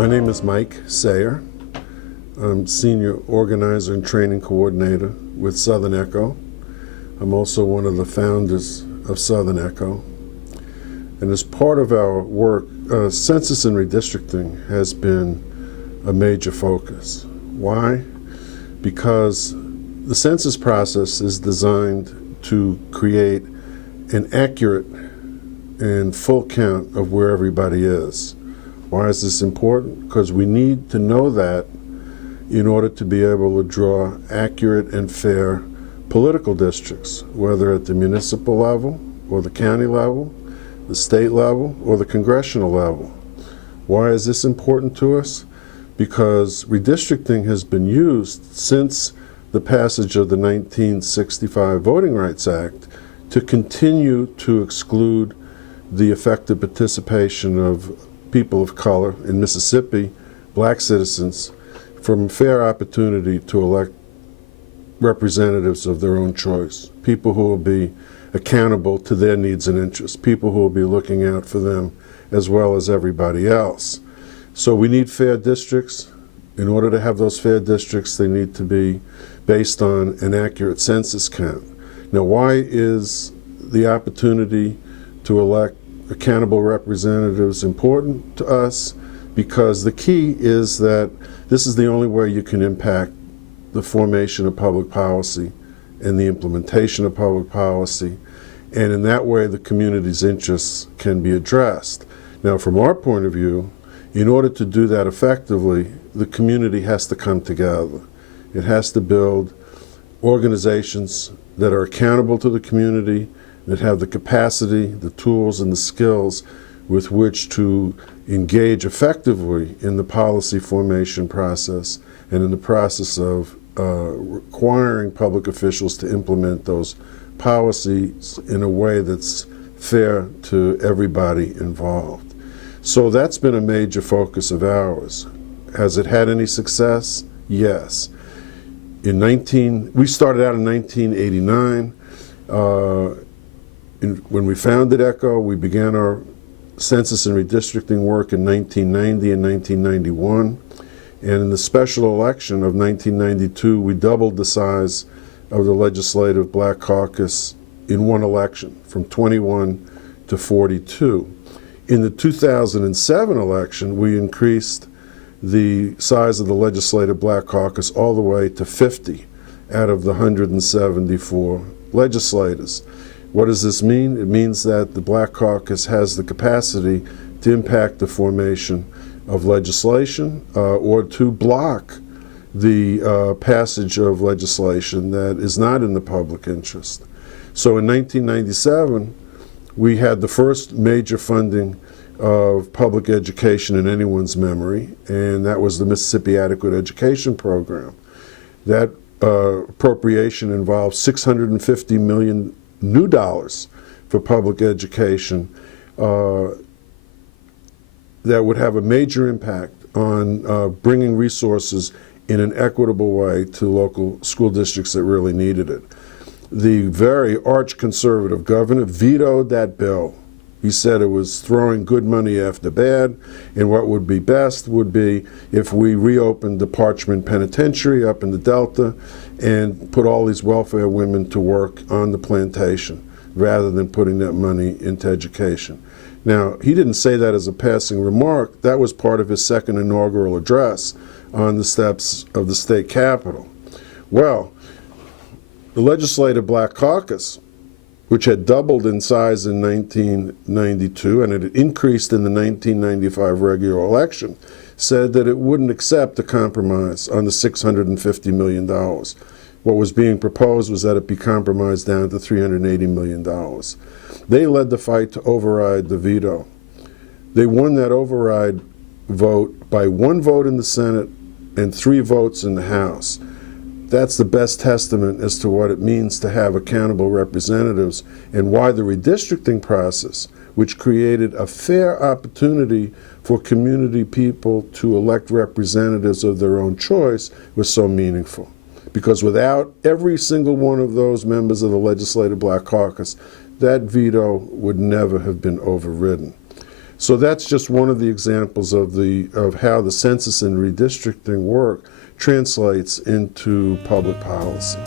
My name is Mike Sayer. I'm Senior Organizer and Training Coordinator with Southern Echo. I'm also one of the founders of Southern Echo. And as part of our work, Census and Redistricting has been a major focus. Why? Because the census process is designed to create an accurate and full count of where everybody is. Why is this important? Because we need to know that in order to be able to draw accurate and fair political districts, whether at the municipal level or the county level, the state level, or the congressional level. Why is this important to us? Because redistricting has been used since the passage of the 1965 Voting Rights Act to continue to exclude the effective participation of people of color in Mississippi, black citizens, from fair opportunity to elect representatives of their own choice, people who will be accountable to their needs and interests, people who will be looking out for them as well as everybody else. So we need fair districts. In order to have those fair districts, they need to be based on an accurate census count. Now, why is the opportunity to elect accountable representatives important to us? Because the key is that this is the only way you can impact the formation of public policy and the implementation of public policy, and in that way the community's interests can be addressed. Now, from our point of view, in order to do that effectively, the community has to come together. It has to build organizations that are accountable to the community, that have the capacity, the tools, and the skills with which to engage effectively in the policy formation process and in the process of requiring public officials to implement those policies in a way that's fair to everybody involved. So that's been a major focus of ours. Has it had any success? Yes. We started out in 1989. When we founded ECHO, we began our census and redistricting work in 1990 and 1991. And in the special election of 1992, we doubled the size of the legislative black caucus in one election, from 21 to 42. In the 2007 election, we increased the size of the legislative black caucus all the way to 50 out of the 174 legislators. What does this mean? It means that the Black Caucus has the capacity to impact the formation of legislation or to block the passage of legislation that is not in the public interest. So in 1997, we had the first major funding of public education in anyone's memory, and that was the Mississippi Adequate Education Program. That appropriation involved $650 million new dollars for public education that would have a major impact on bringing resources in an equitable way to local school districts that really needed it. The very arch-conservative governor vetoed that bill. He said it was throwing good money after bad, and what would be best would be if we reopened the Parchment Penitentiary up in the Delta and put all these welfare women to work on the plantation rather than putting that money into education. Now, he didn't say that as a passing remark. That was part of his second inaugural address on the steps of the state capitol. Well, the Legislative Black Caucus, which had doubled in size in 1992 and it had increased in the 1995 regular election, said that it wouldn't accept a compromise on the $650 million. What was being proposed was that it be compromised down to $380 million. They led the fight to override the veto. They won that override vote by 1 vote in the Senate and 3 votes in the House. That's the best testament as to what it means to have accountable representatives and why the redistricting process, which created a fair opportunity for community people to elect representatives of their own choice, was so meaningful. Because without every single one of those members of the Legislative Black Caucus, that veto would never have been overridden. So that's just one of the examples of how the census and redistricting work translates into public policy.